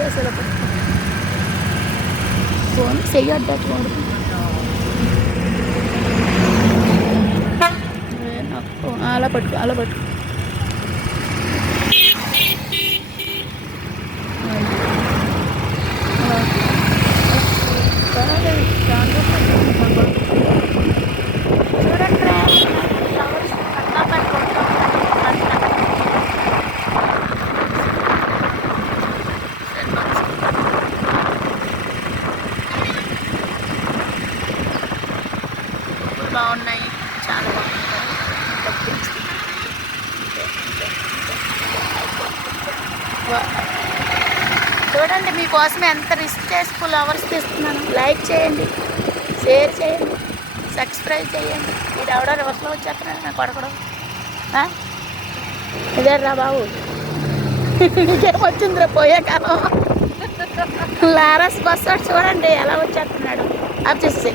వేసేలా పట్టుకో ఫోన్ చెయ్యొద్దా చూడు నాకు అలా పట్టుకో అలా పట్టుకో బాగున్నాయి చాలా బాగున్నాయి చూడండి మీకోసం ఎంత రిస్క్ చేసి ఫ్లవర్స్ తీస్తున్నాను. లైక్ చేయండి, షేర్ చేయండి, సబ్స్క్రైబ్ చేయండి. ఇది ఎవడో రివర్స్లో వచ్చేస్తున్నాడు నా కొడకడు. ఇదే రా బాబు నీకేమొచ్చిందిరా పోయే కాలం. లారస్ బస్ చూడండి ఎలా వచ్చేస్తున్నాడు. ఆఫ్ చేసేసి